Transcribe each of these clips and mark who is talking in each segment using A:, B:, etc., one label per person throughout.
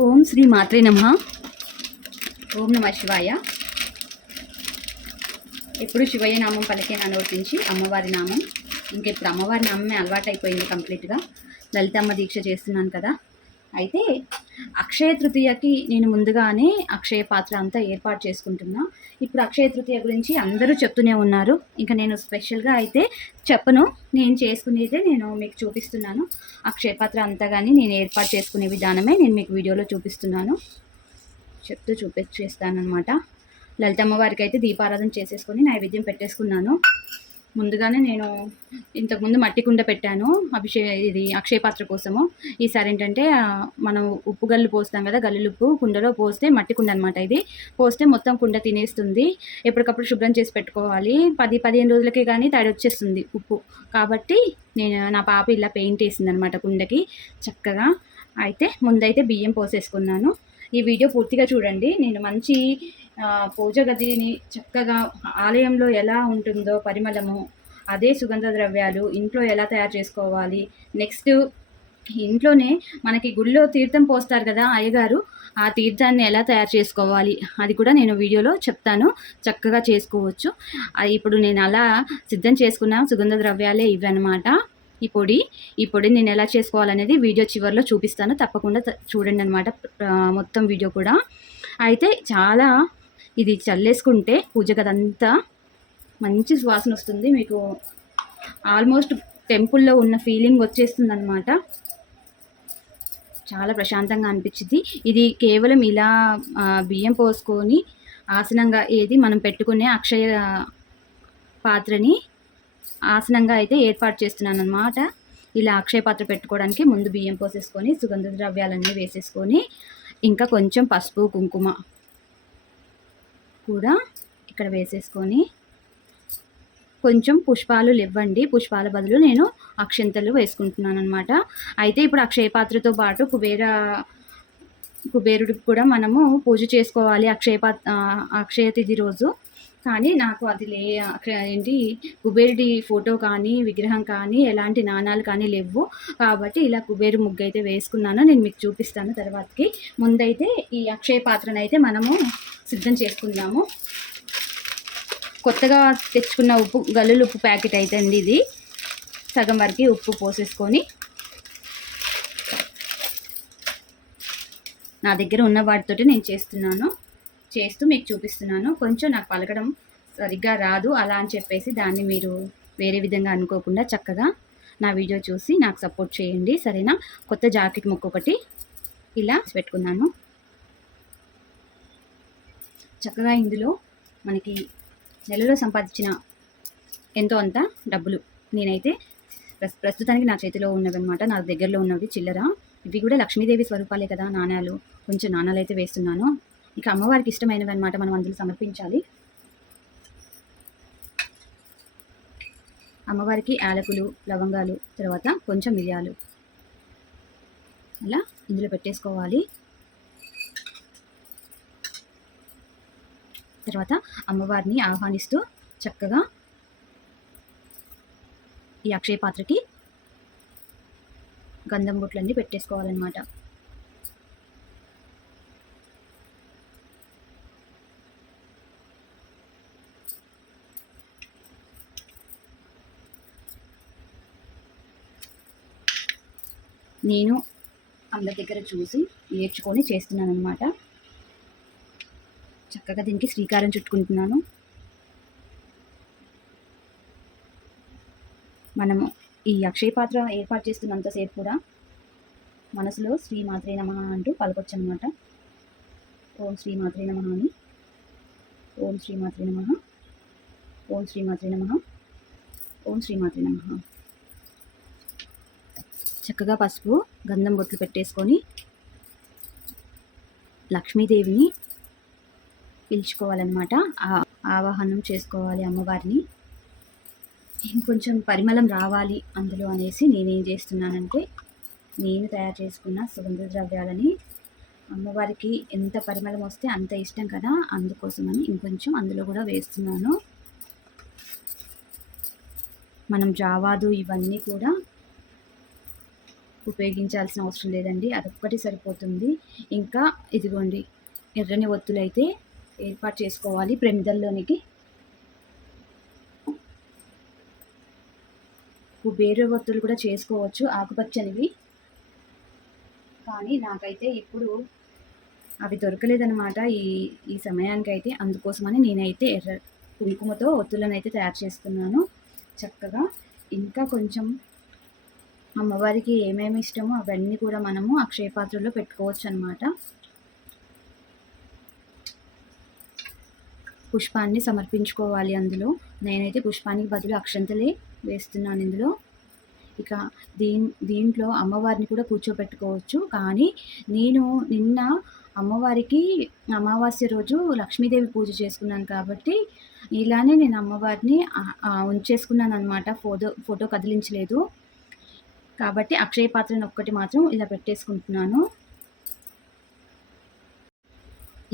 A: ఓం శ్రీ మాత్రే నమ. ఓం నమ శివాయ. ఎప్పుడు శివయ్య నామం పలికే అనువర్తించి అమ్మవారి నామం. ఇంకెప్పుడు అమ్మవారి నామమే అలవాటు అయిపోయింది కంప్లీట్గా. లలితమ్మ దీక్ష చేస్తున్నాను కదా. అయితే అక్షయ తృతీయకి నేను ముందుగానే అక్షయ పాత్ర అంతా ఏర్పాటు చేసుకుంటున్నా. ఇప్పుడు అక్షయ తృతీయ గురించి అందరూ చెప్తూనే ఉన్నారు. ఇంకా నేను స్పెషల్గా అయితే చెప్పను. నేను చేసుకునేదే నేను మీకు చూపిస్తున్నాను. అక్షయ పాత్ర అంతా కానీ నేను ఏర్పాటు చేసుకునే విధానమే నేను మీకు వీడియోలో చూపిస్తున్నాను. చెప్తూ చూపించేస్తానమాట లలితమ్మ వారికి అయితే దీపారాధన చేసేసుకొని నైవేద్యం పెట్టేసుకున్నాను. ముందుగానే నేను ఇంతకుముందు మట్టి కుండ పెట్టాను. అభిషే ఇది అక్షయ పాత్ర కోసము. ఈసారి ఏంటంటే మనం ఉప్పు గల్లు పోస్తాం కదా గల్లులు ఉప్పు కుండలో పోస్తే మట్టి కుండ అనమాట ఇది. పోస్తే మొత్తం కుండ తినేస్తుంది. ఎప్పటికప్పుడు శుభ్రం చేసి పెట్టుకోవాలి. పది పదిహేను రోజులకే కానీ తడి వచ్చేస్తుంది ఉప్పు. కాబట్టి నేను నా పాప ఇలా పెయింట్ వేసింది అనమాట కుండకి చక్కగా. అయితే ముందైతే బియ్యం పోసేసుకున్నాను. ఈ వీడియో పూర్తిగా చూడండి. నేను మంచి పూజ గదిని చక్కగా ఆలయంలో ఎలా ఉంటుందో పరిమళము అదే సుగంధ ద్రవ్యాలు ఇంట్లో ఎలా తయారు చేసుకోవాలి? నెక్స్ట్ ఇంట్లోనే మనకి గుళ్ళో తీర్థం పోస్తారు కదా అయ్యగారు ఆ తీర్థాన్ని ఎలా తయారు చేసుకోవాలి? అది కూడా నేను వీడియోలో చెప్తాను. చక్కగా చేసుకోవచ్చు. ఇప్పుడు నేను అలా సిద్ధం చేసుకున్న సుగంధ ద్రవ్యాలే ఇవన్నమాట ఈ పొడి ఈ పొడిని నేను ఎలా చేసుకోవాలనేది వీడియో చివరిలో చూపిస్తాను. తప్పకుండా చూడండి అనమాట మొత్తం వీడియో కూడా. అయితే చాలా ఇది చల్లేసుకుంటే పూజ గదంతా మంచి సువాసన వస్తుంది. మీకు ఆల్మోస్ట్ టెంపుల్లో ఉన్న ఫీలింగ్ వచ్చేస్తుంది అనమాట చాలా ప్రశాంతంగా అనిపించింది. ఇది కేవలం ఇలా బియ్యం పోసుకొని ఆసనంగా ఏది మనం పెట్టుకునే అక్షయ పాత్రని ఆసనంగా అయితే ఏర్పాటు చేస్తున్నాను అనమాట ఇలా అక్షయ పాత్ర పెట్టుకోవడానికి ముందు బియ్యం పోసేసుకొని సుగంధ ద్రవ్యాలన్నీ వేసేసుకొని ఇంకా కొంచెం పసుపు కుంకుమ కూడా ఇక్కడ వేసేసుకొని కొంచెం పుష్పాలు ఇవ్వండి పుష్పాల బదులు నేను అక్షంతలు వేసుకుంటున్నాను అనమాట అయితే ఇప్పుడు అక్షయ పాత్రతో పాటు కుబేర కుబేరుడికి కూడా మనము పూజ చేసుకోవాలి అక్షయ పాత్ర అక్షయ తిథి రోజు. కానీ నాకు అది లే ఏంటి కుబేరుడి ఫోటో కానీ విగ్రహం కానీ ఎలాంటి నాణాలు కానీ లేవు కాబట్టి ఇలా కుబేరు ముగ్గు అయితే వేసుకున్నాను. నేను మీకు చూపిస్తాను తర్వాతకి. ముందైతే ఈ అక్షయ పాత్రను అయితే మనము సిద్ధం చేసుకుందాము. కొత్తగా తెచ్చుకున్న ఉప్పు గల్లులు ఉప్పు ప్యాకెట్ అయితే అండి ఇది. సగం వరకు ఉప్పు పోసేసుకొని నా దగ్గర ఉన్న వాటితోటి నేను చేస్తున్నాను. చేస్తూ మీకు చూపిస్తున్నాను. కొంచెం నాకు పలకడం సరిగ్గా రాదు. అలా అని చెప్పేసి దాన్ని మీరు వేరే విధంగా అనుకోకుండా చక్కగా నా వీడియో చూసి నాకు సపోర్ట్ చేయండి. సరేనా? కొత్త జాకెట్ ముక్క ఒకటి ఇలా పెట్టుకున్నాను. చక్కగా ఇందులో మనకి నెలలో సంపాదించిన ఎంతో అంత డబ్బులు. నేనైతే ప్రస్- ప్రస్తుతానికి నా చేతిలో ఉన్నవన్నమాట. నా దగ్గరలో ఉన్నవి చిల్లర. ఇవి కూడా లక్ష్మీదేవి స్వరూపాలే కదా నాణ్యాలు కొంచెం నాణాలు అయితే వేస్తున్నాను. ఇక అమ్మవారికి ఇష్టమైనవి అనమాట మనం అందులో సమర్పించాలి. అమ్మవారికి యాలకులు లవంగాలు తర్వాత కొంచెం మిరియాలు. అలా ఇందులో పెట్టేసుకోవాలి. తర్వాత అమ్మవారిని ఆహ్వానిస్తూ చక్కగా ఈ అక్షయ పాత్రకి గంధం బొట్లన్నీ పెట్టేసుకోవాలన్నమాట. నేను అందరి దగ్గర చూసి నేర్చుకొని చేస్తున్నాను అనమాట చక్కగా దీనికి శ్రీకారం చుట్టుకుంటున్నాను. మనము ఈ అక్షయ పాత్ర ఏర్పాటు చేస్తున్నంతసేపు కూడా మనసులో శ్రీ మాత్రే నమ అంటూ పలకొచ్చు అనమాట ఓం శ్రీ మాత్రే నమ అని. ఓం శ్రీ మాత్రే నమ. ఓం శ్రీ మాత్రే నమ. ఓం శ్రీ మాత్రే నమ. చక్కగా పసుపు గంధం బొట్లు పెట్టేసుకొని లక్ష్మీదేవిని పిలుచుకోవాలన్నమాట. ఆవాహనం చేసుకోవాలి అమ్మవారిని. ఇంకొంచెం పరిమళం రావాలి అందులో అనేసి నేనేం చేస్తున్నానంటే నేను తయారు చేసుకున్న సుగంధ ద్రవ్యాలని అమ్మవారికి ఎంత పరిమళం వస్తే అంత ఇష్టం కదా అందుకోసమని ఇంకొంచెం అందులో కూడా వేస్తున్నాను. మనం జావాదు ఇవన్నీ కూడా ఉపయోగించాల్సిన అవసరం లేదండి అదొక్కటి సరిపోతుంది. ఇంకా ఇదిగోండి ఎర్రని ఒత్తులైతే ఏర్పాటు చేసుకోవాలి ప్రమిదల్లోనికి. వేరే ఒత్తులు కూడా చేసుకోవచ్చు ఆకుపచ్చనివి. కానీ నాకైతే ఇప్పుడు అవి దొరకలేదనమాట ఈ ఈ సమయానికి అయితే అందుకోసమని నేనైతే ఎర్ర కుంకుమతో ఒత్తులను అయితే తయారు చేస్తున్నాను చక్కగా. ఇంకా కొంచెం అమ్మవారికి ఏమేమి ఇష్టమో అవన్నీ కూడా మనము అక్షయ పాత్రలో పెట్టుకోవచ్చు అనమాట పుష్పాన్ని సమర్పించుకోవాలి అందులో. నేనైతే పుష్పానికి బదులు అక్షంతలే వేస్తున్నాను ఇందులో. ఇక దీన్ దీంట్లో అమ్మవారిని కూడా కూర్చోబెట్టుకోవచ్చు కానీ నేను నిన్న అమ్మవారికి అమావాస్య రోజు లక్ష్మీదేవి పూజ చేసుకున్నాను కాబట్టి ఇలానే నేను అమ్మవారిని ఉంచేసుకున్నాను అనమాట ఫోటో ఫోటో కదిలించలేదు. కాబట్టి అక్షయ పాత్రను ఒక్కటి మాత్రం ఇలా పెట్టేసుకుంటున్నాను.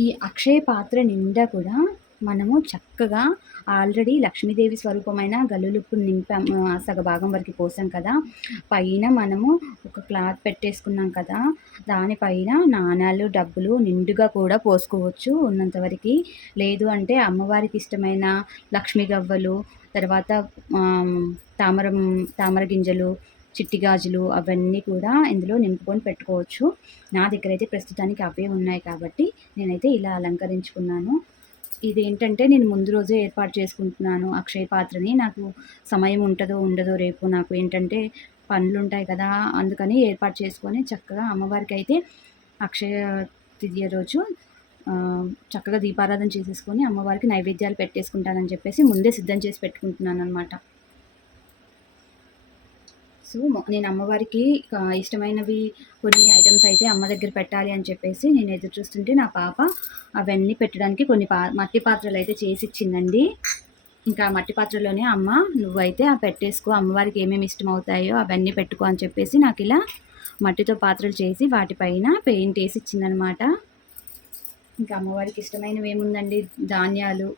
A: ఈ అక్షయ పాత్ర నిండా కూడా మనము చక్కగా ఆల్రెడీ లక్ష్మీదేవి స్వరూపమైన గల్లులుప్పు నింపాము. సగభాగం వరకు పోసాం కదా. పైన మనము ఒక క్లాత్ పెట్టేసుకున్నాం కదా. దానిపైన నాణాలు డబ్బులు నిండుగా కూడా పోసుకోవచ్చు. ఉన్నంతవరకు లేదు అంటే అమ్మవారికి ఇష్టమైన లక్ష్మీ గవ్వలు తర్వాత తామరం తామర గింజలు చిట్టి గాజులు అవన్నీ కూడా ఇందులో నింపుకొని పెట్టుకోవచ్చు. నా దగ్గర అయితే ప్రస్తుతానికి అవే ఉన్నాయి కాబట్టి నేనైతే ఇలా అలంకరించుకున్నాను. ఇదేంటంటే నేను ముందు రోజే ఏర్పాటు చేసుకుంటున్నాను అక్షయ పాత్రని. నాకు సమయం ఉంటుందో ఉండదో రేపు నాకు ఏంటంటే పనులు ఉంటాయి కదా అందుకని ఏర్పాటు చేసుకొని చక్కగా అమ్మవారికి అయితే అక్షయ తిథి రోజు చక్కగా దీపారాధన చేసేసుకొని అమ్మవారికి నైవేద్యాలు పెట్టేసుకుంటానని చెప్పేసి ముందే సిద్ధం చేసి పెట్టుకుంటున్నాను అనమాట సో నేను అమ్మవారికి ఇష్టమైనవి కొన్ని ఐటమ్స్ అయితే అమ్మ దగ్గర పెట్టాలి అని చెప్పేసి నేను ఎదురు చూస్తుంటే నా పాప అవన్నీ పెట్టడానికి కొన్ని పా మట్టి పాత్రలు అయితే చేసి ఇచ్చిందండి ఇంకా మట్టి పాత్రలోనే అమ్మ నువ్వైతే ఆ పెట్టేసుకో అమ్మవారికి ఏమేమి ఇష్టం అవుతాయో అవన్నీ పెట్టుకో అని చెప్పేసి నాకు ఇలా మట్టితో పాత్రలు చేసి వాటిపైన పెయింట్ వేసి ఇచ్చిందనమాట ఇంకా అమ్మవారికి ఇష్టమైనవి ఏముందండి? ధాన్యాలు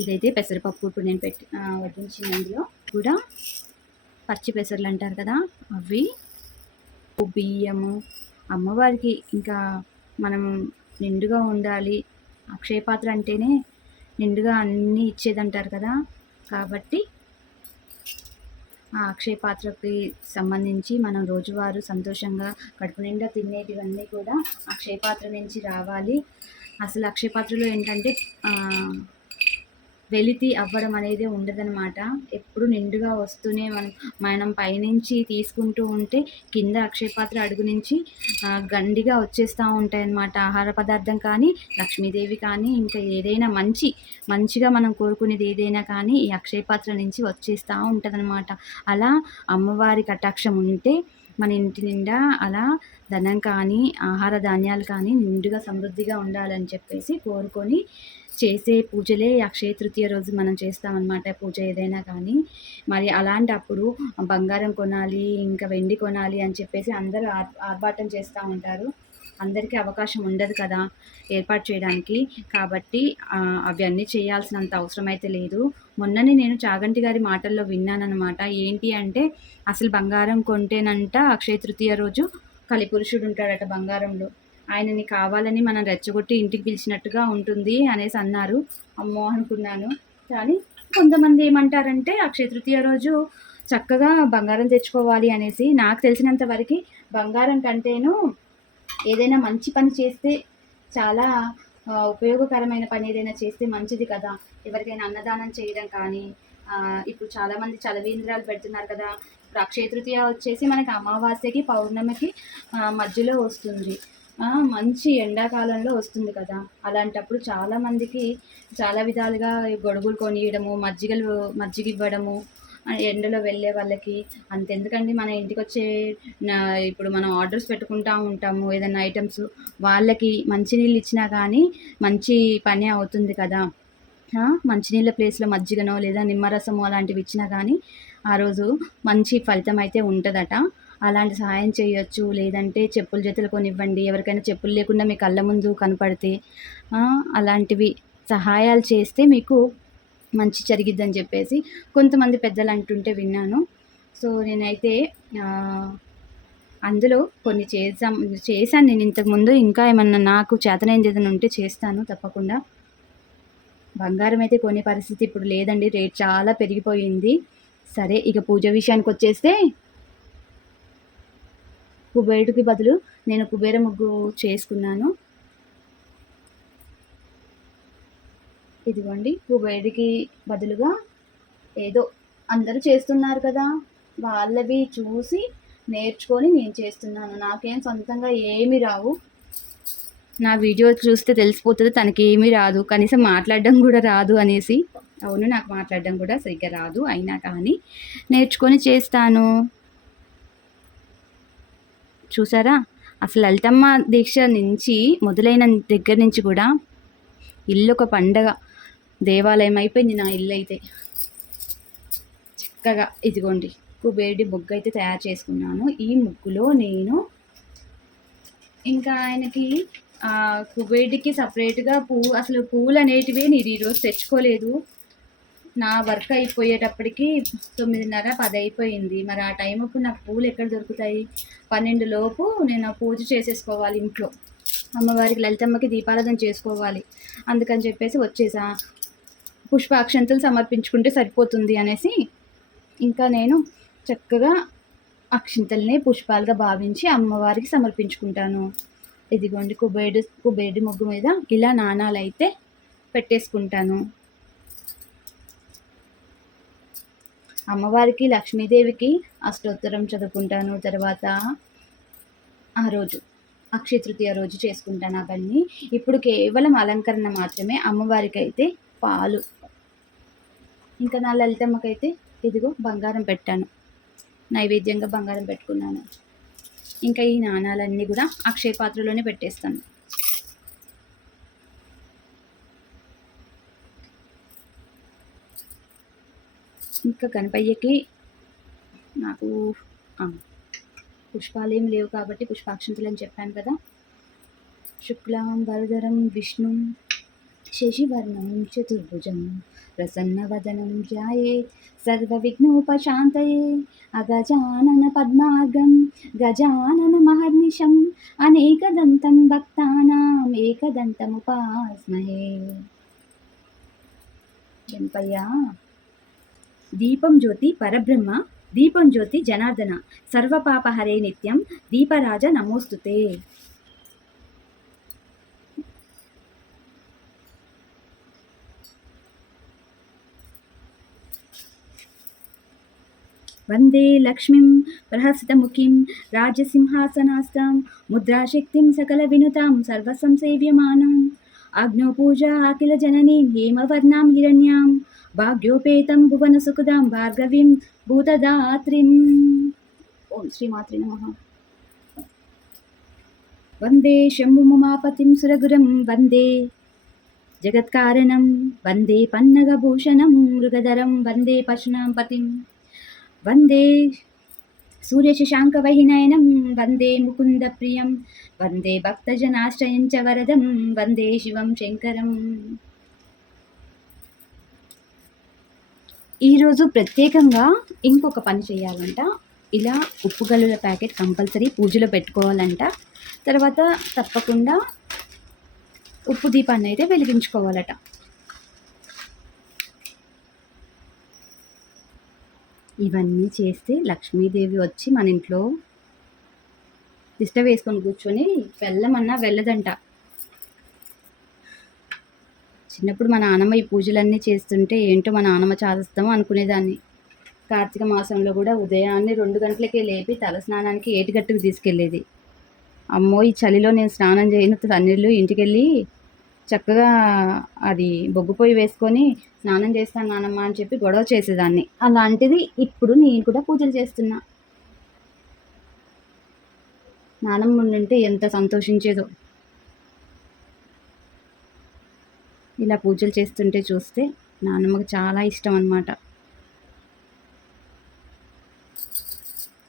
A: ఇదైతే పెసరపప్పు ఇప్పుడు నేను పెట్టి వడ్డించిన అందులో కూడా పచ్చి పెసర్లు అంటారు కదా అవి బియ్యము. అమ్మవారికి ఇంకా మనం నిండుగా ఉండాలి. అక్షయ పాత్ర అంటేనే నిండుగా అన్నీ ఇచ్చేదంటారు కదా. కాబట్టి ఆ అక్షయ పాత్రకి సంబంధించి మనం రోజువారు సంతోషంగా కడుపు నిండా తినేటివన్నీ కూడా అక్షయ పాత్ర నుంచి రావాలి. అసలు అక్షయ పాత్రలో ఏంటంటే వెలితి అవ్వడం అనేది ఉండదనమాట ఎప్పుడు నిండుగా వస్తూనే మనం మనం పైనుంచి తీసుకుంటూ ఉంటే కింద అక్షయపాత్ర అడుగు నుంచి గండిగా వచ్చేస్తూ ఉంటాయి అన్నమాట ఆహార పదార్థం కానీ లక్ష్మీదేవి కానీ ఇంకా ఏదైనా మంచి మంచిగా మనం కోరుకునేది ఏదైనా కానీ ఈ అక్షయపాత్ర నుంచి వచ్చేస్తూ ఉంటుందన్నమాట. అలా అమ్మవారి కటాక్షం ఉంటే మన ఇంటి నిండా అలా ధనం కానీ ఆహార ధాన్యాలు కానీ నిండుగా సమృద్ధిగా ఉండాలని చెప్పేసి కోరుకొని చేసే పూజలే అక్షయ తృతీయ రోజు మనం చేస్తామన్నమాట పూజ ఏదైనా కానీ. మరి అలాంటప్పుడు బంగారం కొనాలి ఇంకా వెండి కొనాలి అని చెప్పేసి అందరూ ఆర్భాటం చేస్తూ ఉంటారు. అందరికీ అవకాశం ఉండదు కదా ఏర్పాటు చేయడానికి. కాబట్టి అవన్నీ చేయాల్సినంత అవసరం అయితే లేదు. మొన్ననే నేను చాగంటి గారి మాటల్లో విన్నానమాట ఏంటి అంటే అసలు బంగారం కొంటేనంట అక్షయ తృతీయ రోజు కలిపురుషుడు ఉంటాడట బంగారంలో. ఆయనని కావాలని మనం రెచ్చగొట్టి ఇంటికి పిలిచినట్టుగా ఉంటుంది అనేసి అన్నారు. అమ్మో అనుకున్నాను. కానీ కొంతమంది ఏమంటారంటే అక్షయ తృతీయ రోజు చక్కగా బంగారం తెచ్చుకోవాలి అనేసి నాకు తెలిసినంత వరకు బంగారం కంటేను ఏదైనా మంచి పని చేస్తే చాలా ఉపయోగకరమైన పని ఏదైనా చేస్తే మంచిది కదా. ఎవరికైనా అన్నదానం చేయడం కానీ ఇప్పుడు చాలామంది చలవీంద్రాలు పెడుతున్నారు కదా. ఇప్పుడు అక్షయ తృతీయ వచ్చేసి మనకి అమావాస్యకి పౌర్ణమికి మధ్యలో వస్తుంది. మంచి ఎండాకాలంలో వస్తుంది కదా. అలాంటప్పుడు చాలామందికి చాలా విధాలుగా గొడుగులు కొనియడము మజ్జిగలు మజ్జిగ ఇవ్వడము ఎండలో వెళ్ళే వాళ్ళకి అంతెందుకండి మన ఇంటికి వచ్చే ఇప్పుడు మనం ఆర్డర్స్ పెట్టుకుంటూ ఉంటాము ఏదైనా ఐటమ్స్ వాళ్ళకి మంచినీళ్ళు ఇచ్చినా కానీ మంచి పని అవుతుంది కదా. మంచినీళ్ళ ప్లేస్లో మజ్జిగనో లేదా నిమ్మరసమో అలాంటివి ఇచ్చినా కానీ ఆ రోజు మంచి ఫలితం అయితే ఉంటుందట. అలాంటి సహాయం చేయొచ్చు. లేదంటే చెప్పులు జతలు కొనివ్వండి. ఎవరికైనా చెప్పులు లేకుండా మీ కళ్ళ ముందు కనపడితే అలాంటివి సహాయాలు చేస్తే మీకు మంచి జరిగిద్దని చెప్పేసి కొంతమంది పెద్దలు అంటుంటే విన్నాను. సో నేనైతే అందులో కొన్ని చేసాం చేశాను. నేను ఇంతకుముందు ఇంకా ఏమన్నా నాకు చేతనైంది ఏదైనా ఉంటే చేస్తాను తప్పకుండా. బంగారం అయితే కొనే పరిస్థితి ఇప్పుడు లేదండి. రేట్ చాలా పెరిగిపోయింది. సరే ఇక పూజ విషయానికి వచ్చేస్తే కుబేరుడికి బదులు నేను కుబేర ముగ్గు చేసుకున్నాను. ఇదిగోండి కుబేరుడికి బదులుగా ఏదో అందరూ చేస్తున్నారు కదా. వాళ్ళవి చూసి నేర్చుకొని నేను చేస్తున్నాను. నాకేం సొంతంగా ఏమి రావు. నా వీడియో చూస్తే తెలిసిపోతుంది తనకి ఏమీ రాదు. కనీసం మాట్లాడడం కూడా రాదు అనేసి. అవును నాకు మాట్లాడడం కూడా సరిగ్గా రాదు. అయినా కానీ నేర్చుకొని చేస్తాను. చూసారా? అసలు లలితమ్మ దీక్ష నుంచి మొదలైన దగ్గర నుంచి కూడా ఇల్లు ఒక పండగ. దేవాలయం అయిపోయింది నా ఇల్లు అయితే. చక్కగా ఇదిగోండి కుబేరుడి బొగ్గు అయితే తయారు చేసుకున్నాను. ఈ ముగ్గులో నేను ఇంకా ఆయనకి ఆ, కుబేరుడికి సపరేట్గా పువ్వు అసలు పువ్వులు అనేటివి నేను ఈరోజు తెచ్చుకోలేదు. నా వర్క్ అయిపోయేటప్పటికి తొమ్మిదిన్నర పది అయిపోయింది మరి ఆ టైం అప్పుడు నాకు పూలు ఎక్కడ దొరుకుతాయి? పన్నెండు లోపు నేను పూజ చేసేసుకోవాలి ఇంట్లో. అమ్మవారికి లలితమ్మకి దీపారాధన చేసుకోవాలి. అందుకని చెప్పేసి వచ్చేసా. పుష్పాక్షంతలు సమర్పించుకుంటే సరిపోతుంది అనేసి ఇంకా నేను చక్కగా అక్షింతల్ని పుష్పాలుగా భావించి అమ్మవారికి సమర్పించుకుంటాను. ఇదిగోండి కుబేరుడు కుబేరుడి ముగ్గు మీద ఇలా నాణాలు అయితే పెట్టేసుకుంటాను. అమ్మవారికి లక్ష్మీదేవికి అష్టోత్తరం చదువుకుంటాను. తర్వాత ఆ రోజు అక్షయ తృతీయ రోజు చేసుకుంటాను అవన్నీ. ఇప్పుడు కేవలం అలంకరణ మాత్రమే అమ్మవారికి అయితే పాలు. ఇంకా నా లలితమ్మకైతే ఇదిగో బంగారం పెట్టాను. నైవేద్యంగా బంగారం పెట్టుకున్నాను. ఇంకా ఈ నాణాలన్నీ కూడా అక్షయ పాత్రలోనే పెట్టేస్తాను. ఇంకా కనపయ్యకి నాకు పుష్పాలు ఏం లేవు కాబట్టి పుష్పాక్షంతులు అని చెప్పాను కదా. శుక్లాం వరదరం విష్ణు శశివర్ణం చతుర్భుజం ప్రసన్నవదనం ధ్యాయే సర్వవిఘ్నోపశాంతయే అగజానన పద్మార్గం గజానన మహర్నిశం అనేకదంతం భక్తానాం ఏకదంతముపాస్మహే. గణపయ్యా దీపం జ్యోతి పరబ్రహ్మ దీపం జ్యోతి జనార్దన సర్వపాపహరే నిత్యం దీపరాజ నమోస్తుతే. వందే లక్ష్మీం ప్రహసితముఖీం రాజసింహాసనాస్తాం ముద్రాశక్తిం సకల వినుతాం సర్వసంసేవ్యమానం. అగ్నో అగ్నోపూజా అఖిల జననీం హేమవర్ణాం హిరణ్యాం. భాగ్యోపేతం భువన సుఖదాం భార్గవీం భూతదాత్రిం. ఓం శ్రీమాతృ నమ. వందే శంభుముమాపతిం సురగురం వందే. జగత్కారణం వందే పన్నగభూషణం మృగధరం వందే పశునాం పతిం వందే సూర్యశశాంకవహినయనం వందే ముకుందప్రియం వందే భక్తజనాశ్రయం వరదం వందే శివం శంకరం. ఈరోజు ప్రత్యేకంగా ఇంకొక పని చేయాలంట. ఇలా ఉప్పు గల్లుల ప్యాకెట్ కంపల్సరీ పూజలో పెట్టుకోవాలంట. తర్వాత తప్పకుండా ఉప్పు దీపాన్ని అయితే వెలిగించుకోవాలట. ఇవన్నీ చేస్తే లక్ష్మీదేవి వచ్చి మన ఇంట్లో తిష్ట వేసుకొని కూర్చొని వెళ్ళమన్నా వెళ్ళదంట. చిన్నప్పుడు మా నాన్నమ్మ ఈ పూజలన్నీ చేస్తుంటే ఏంటో మా నాన్నమ్మ చాదిస్తామో అనుకునేదాన్ని. కార్తీక మాసంలో కూడా ఉదయాన్నే రెండు గంటలకే లేపి తలస్నానానికి ఏటిగట్టుకు తీసుకెళ్ళేది. అమ్మో ఈ చలిలో నేను స్నానం చేయను తన్నీళ్ళు ఇంటికెళ్ళి చక్కగా అది బొగ్గు పొయ్యి వేసుకొని స్నానం చేస్తాను నానమ్మ అని చెప్పి గొడవ చేసేదాన్ని. అలాంటిది ఇప్పుడు నేను కూడా పూజలు చేస్తున్నా. నానమ్మ ఉండింటే ఎంత సంతోషించేదో. ఇలా పూజలు చేస్తుంటే చూస్తే నానమ్మకు చాలా ఇష్టం అన్నమాట.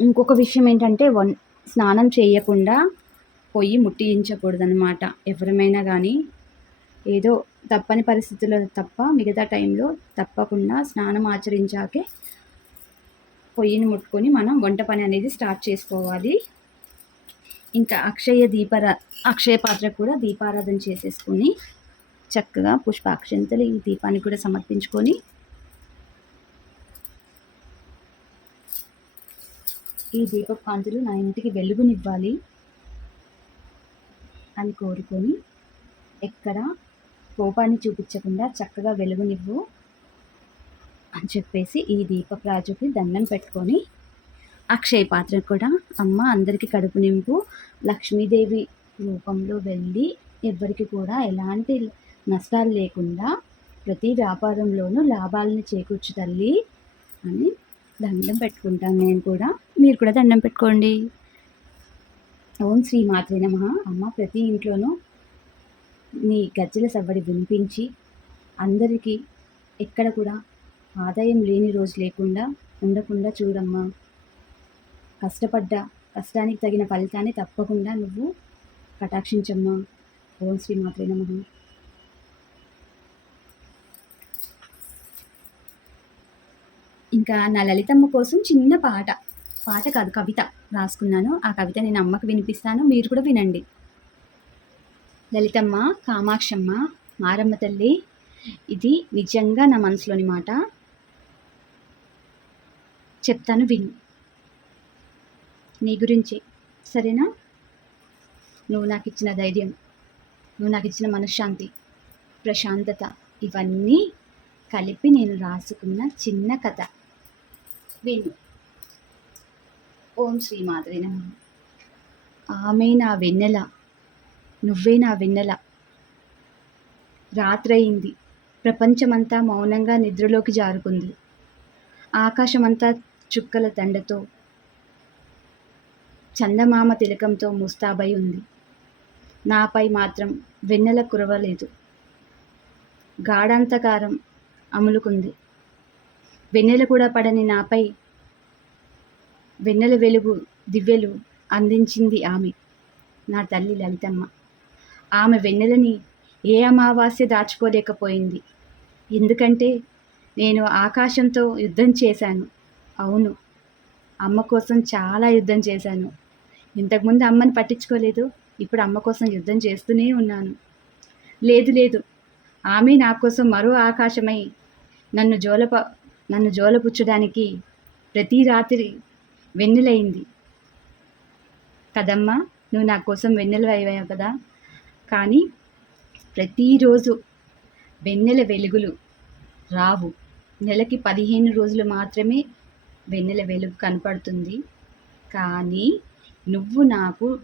A: ఇంకొక విషయం ఏంటంటే వన్ స్నానం చేయకుండా పొయ్యి ముట్టించకూడదన్నమాట. ఎవరమైనా కానీ ఏదో తప్పని పరిస్థితుల్లో తప్ప మిగతా టైంలో తప్పకుండా స్నానం ఆచరించాకే పొయ్యిని ముట్టుకొని మనం వంట పని అనేది స్టార్ట్ చేసుకోవాలి. ఇంకా అక్షయ దీపారా అక్షయ పాత్ర కూడా దీపారాధన చేసేసుకొని చక్కగా పుష్పాక్షంతలు ఈ దీపాన్ని కూడా సమర్పించుకొని ఈ దీప కాంతులు నా ఇంటికి వెలుగునివ్వాలి అని కోరుకొని ఎక్కడ కోపాన్ని చూపించకుండా చక్కగా వెలుగునివ్వు అని చెప్పేసి ఈ దీప దండం పెట్టుకొని అక్షయ పాత్ర కూడా అమ్మ అందరికీ కడుపు నింపు లక్ష్మీదేవి రూపంలో వెళ్ళి ఎవ్వరికి కూడా ఎలాంటి నష్టాలు లేకుండా ప్రతి వ్యాపారంలోనూ లాభాలను చేకూర్చు తల్లి అని దండం పెట్టుకుంటాను నేను కూడా. మీరు కూడా దండం పెట్టుకోండి. ఓం శ్రీ మాత్రే నమ. అమ్మ ప్రతి ఇంట్లోనూ నీ గజ్జల సవ్వడి వినిపించి అందరికీ ఎక్కడ కూడా ఆదాయం లేని రోజు లేకుండా ఉండకుండా చూడమ్మా. కష్టపడ్డ కష్టానికి తగిన ఫలితాన్ని తప్పకుండా నువ్వు కటాక్షించమ్మా. ఓం శ్రీ మాత్రే నమ. ఇంకా నా లలితమ్మ కోసం చిన్న పాట పాట కాదు కవిత రాసుకున్నాను. ఆ కవిత నేను అమ్మకు వినిపిస్తాను. మీరు కూడా వినండి. లలితమ్మ కామాక్షమ్మ మారమ్మ తల్లి. ఇది నిజంగా నా మనసులోని మాట. చెప్తాను విను. నీ గురించి సరేనా? నువ్వు నాకు ఇచ్చిన ధైర్యం నువ్వు నాకు ఇచ్చిన మనశ్శాంతి ప్రశాంతత ఇవన్నీ కలిపి నేను రాసుకున్న చిన్న కథ. విను. ఓం శ్రీ మాధవి నమ. ఆమె నా వెన్నెల. నువ్వే నా వెన్నెల. రాత్రయింది. ప్రపంచమంతా మౌనంగా నిద్రలోకి జారుకుంది. ఆకాశమంతా చుక్కల దండతో చందమామ తిలకంతో ముస్తాబై ఉంది. నాపై మాత్రం వెన్నెల కురవలేదు. గాఢాంతకారం అములుకుంది. వెన్నెల కూడా పడని నాపై వెన్నెల వెలుగు దివ్యలు అందించింది ఆమె నా తల్లి లలితమ్మ. ఆమె వెన్నెలని ఏ అమావాస్య దాచుకోలేకపోయింది. ఎందుకంటే నేను ఆకాశంతో యుద్ధం చేశాను. అవును అమ్మ కోసం చాలా యుద్ధం చేశాను. ఇంతకుముందు అమ్మని పట్టించుకోలేదు ఇప్పుడు అమ్మ కోసం యుద్ధం చేస్తూనే ఉన్నాను. లేదు లేదు ఆమె నా కోసం మరో ఆకాశమై నన్ను జోలప నన్ను జోలపుచ్చడానికి ప్రతి రాత్రి వెన్నెలైంది కదమ్మా నువ్వు నా కోసం వెన్నెల అయ్యావు కదా. కానీ ప్రతిరోజు వెన్నెల వెలుగులు రావు. నెలకి పదిహేను రోజులు మాత్రమే వెన్నెల వెలుగు కనపడుతుంది. కానీ నువ్వు నాకు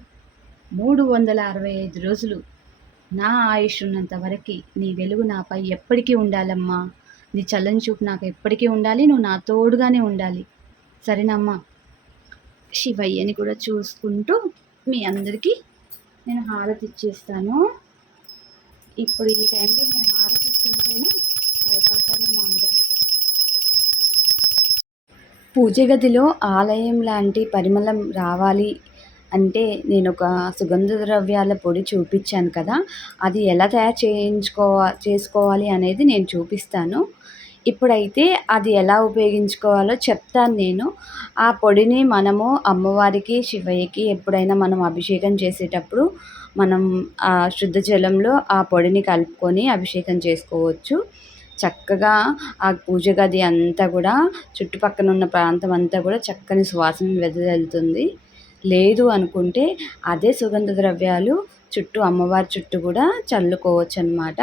A: మూడు వందల అరవై ఐదు రోజులు నా ఆయుష్ ఉన్నంత వరకు నీ వెలుగు నాపై ఎప్పటికీ ఉండాలమ్మా. నీ చల్లని చూపు నాకు ఎప్పటికీ ఉండాలి నువ్వు నా తోడుగానే ఉండాలి. సరేనమ్మా. శివయ్యని కూడా చూసుకుంటూ మీ అందరికీ నేను హారతి ఇచ్చేస్తాను. ఇప్పుడు ఈ టైంలో నేను హారతి ఇస్తుంటేనే భయపడతానేమో అందరూ. పూజ గదిలో ఆలయం లాంటి పరిమళం రావాలి అంటే నేను ఒక సుగంధ ద్రవ్యాల పొడి చూపించాను కదా అది ఎలా తయారు చేయించుకోవా చేసుకోవాలి అనేది నేను చూపిస్తాను. ఇప్పుడైతే అది ఎలా ఉపయోగించుకోవాలో చెప్తాను నేను. ఆ పొడిని మనము అమ్మవారికి శివయ్యకి ఎప్పుడైనా మనం అభిషేకం చేసేటప్పుడు మనం ఆ శుద్ధ జలంలో ఆ పొడిని కలుపుకొని అభిషేకం చేసుకోవచ్చు. చక్కగా ఆ పూజ గది అంతా కూడా చుట్టుపక్కన ఉన్న ప్రాంతం అంతా కూడా చక్కని సువాసన వెదజల్లుతుంది. లేదు అనుకుంటే అదే సుగంధ ద్రవ్యాలు చుట్టూ అమ్మవారి చుట్టూ కూడా చల్లుకోవచ్చు అనమాట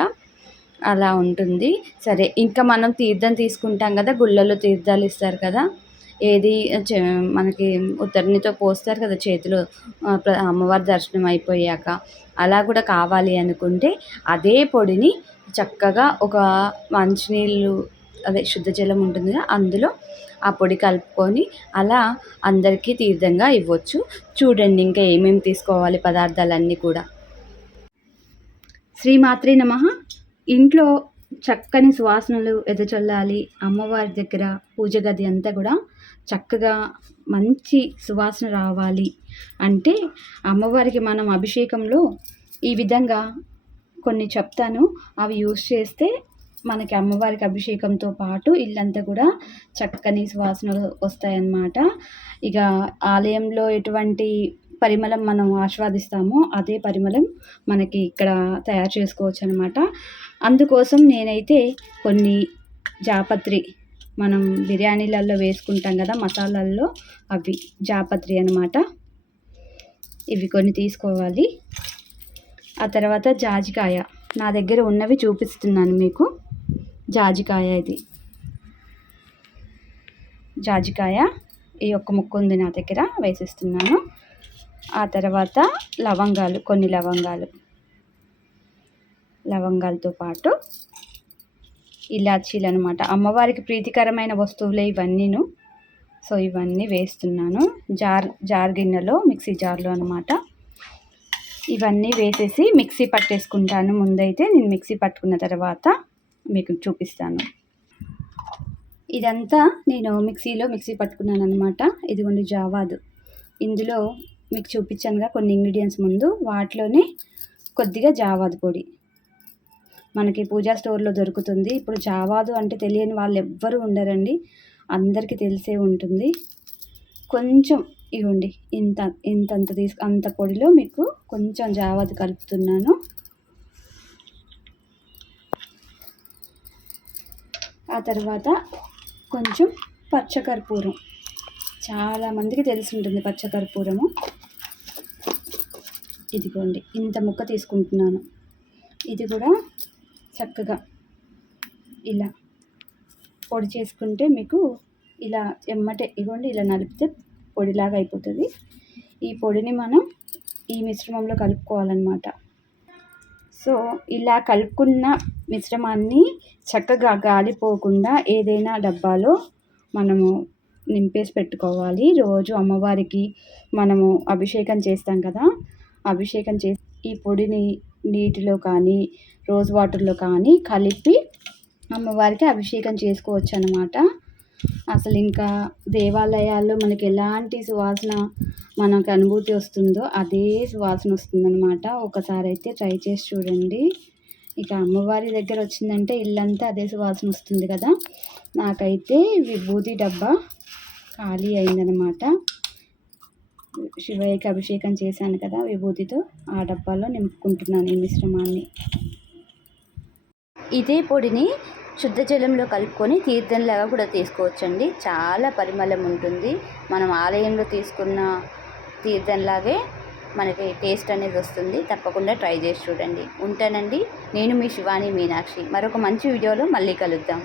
A: అలా ఉంటుంది. సరే ఇంకా మనం తీర్థం తీసుకుంటాం కదా గుళ్ళలో తీర్థాలు ఇస్తారు కదా ఏది మనకి ఉత్తరణితో పోస్తారు కదా చేతిలో అమ్మవారి దర్శనం అయిపోయాక అలా కూడా కావాలి అనుకుంటే అదే పొడిని చక్కగా ఒక మంచినీళ్ళు అదే శుద్ధ జలం ఉంటుంది అందులో ఆ పొడి కలుపుకొని అలా అందరికీ తీర్థంగా ఇవ్వచ్చు. చూడండి ఇంకా ఏమేమి తీసుకోవాలి పదార్థాలన్నీ కూడా. శ్రీమాత్రే నమ. ఇంట్లో చక్కని సువాసనలు ఎదచల్లాలి అమ్మవారి దగ్గర పూజ గది అంతా కూడా చక్కగా మంచి సువాసన రావాలి. అంటే అమ్మవారికి మనం అభిషేకంలో ఈ విధంగా కొన్ని చెప్తాను. అవి యూస్ చేస్తే మనకి అమ్మవారికి అభిషేకంతో పాటు ఇల్లంతా కూడా చక్కని సువాసనలు వస్తాయన్నమాట. ఇక ఆలయంలో ఎటువంటి పరిమళం మనం ఆస్వాదిస్తామో అదే పరిమళం మనకి ఇక్కడ తయారు చేసుకోవచ్చు అనమాట అందుకోసం నేనైతే కొన్ని జాపత్రి మనం బిర్యానీలలో వేసుకుంటాం కదా మసాలాల్లో అవి జాపత్రి అనమాట ఇవి కొన్ని తీసుకోవాలి. ఆ తర్వాత జాజికాయ. నా దగ్గర ఉన్నవి చూపిస్తున్నాను మీకు. జాజికాయ ఇది. జాజికాయ ఈ ఒక్క ముక్క ఉంది నా దగ్గర వేసిస్తున్నాను. ఆ తర్వాత లవంగాలు కొన్ని లవంగాలు. లవంగాలతో పాటు ఇలాచీలు అనమాట అమ్మవారికి ప్రీతికరమైన వస్తువులే ఇవన్నీను. సో ఇవన్నీ వేస్తున్నాను. జార్ జార్ గిన్నెలో మిక్సీ జార్లో అనమాట ఇవన్నీ వేసేసి మిక్సీ పట్టేసుకుంటాను. ముందైతే నేను మిక్సీ పట్టుకున్న తర్వాత మీకు చూపిస్తాను. ఇదంతా నేను మిక్సీలో మిక్సీ పట్టుకున్నాను అనమాట ఇదిగోండి జావాదు. ఇందులో మీకు చూపించానుగా కొన్ని ఇంగ్రీడియంట్స్ ముందు. వాటిలోనే కొద్దిగా జావాదు పొడి. మనకి పూజా స్టోర్లో దొరుకుతుంది. ఇప్పుడు జావాదు అంటే తెలియని వాళ్ళు ఎవ్వరూ ఉండరండి. అందరికీ తెలిసే ఉంటుంది. కొంచెం ఇవ్వండి. ఇంత ఇంతంత తీసు తీసుకు అంత పొడిలో మీకు కొంచెం జావాదు కలుపుతున్నాను. ఆ తర్వాత కొంచెం పచ్చకర్పూరం. చాలామందికి తెలిసి ఉంటుంది పచ్చకర్పూరము. ఇదిగోండి. ఇంత ముక్క తీసుకుంటున్నాను. ఇది కూడా చక్కగా ఇలా పొడి చేసుకుంటే మీకు ఇలా ఎమ్మటే ఇవ్వండి ఇలా నలిపితే పొడిలాగా అయిపోతుంది. ఈ పొడిని మనం ఈ మిశ్రమంలో కలుపుకోవాలన్నమాట. సో ఇలా కలుపుకున్న మిశ్రమాన్ని చక్కగా గాలిపోకుండా ఏదైనా డబ్బాలో మనము నింపేసి పెట్టుకోవాలి. రోజు అమ్మవారికి మనము అభిషేకం చేస్తాం కదా అభిషేకం చేసి ఈ పొడిని నీటిలో కానీ రోజ్ వాటర్లో కానీ కలిపి అమ్మవారికి అభిషేకం చేసుకోవచ్చు అనమాట అసలు ఇంకా దేవాలయాల్లో మనకి ఎలాంటి సువాసన మనకు అనుభూతి వస్తుందో అదే సువాసన వస్తుందన్నమాట. ఒకసారి అయితే ట్రై చేసి చూడండి. ఇక అమ్మవారి దగ్గర వచ్చిందంటే ఇల్లంతా అదే సువాసన వస్తుంది కదా. నాకైతే విభూతి డబ్బా ఖాళీ అయిందనమాట శివయ్యకి అభిషేకం చేశాను కదా విభూతితో ఆ డబ్బాలో నింపుకుంటున్నాను ఈ మిశ్రమాన్ని. ఇదే పొడిని శుద్ధ జలంలో కలుపుకొని తీర్థంలాగా కూడా తీసుకోవచ్చండి. చాలా పరిమళం ఉంటుంది. మనం ఆలయంలో తీసుకున్న తీర్థంలాగే మనకి టేస్ట్ అనేది వస్తుంది. తప్పకుండా ట్రై చేసి చూడండి. ఉంటానండి. నేను మీ శివాని మీనాక్షి. మరొక మంచి వీడియోలో మళ్ళీ కలుద్దాం.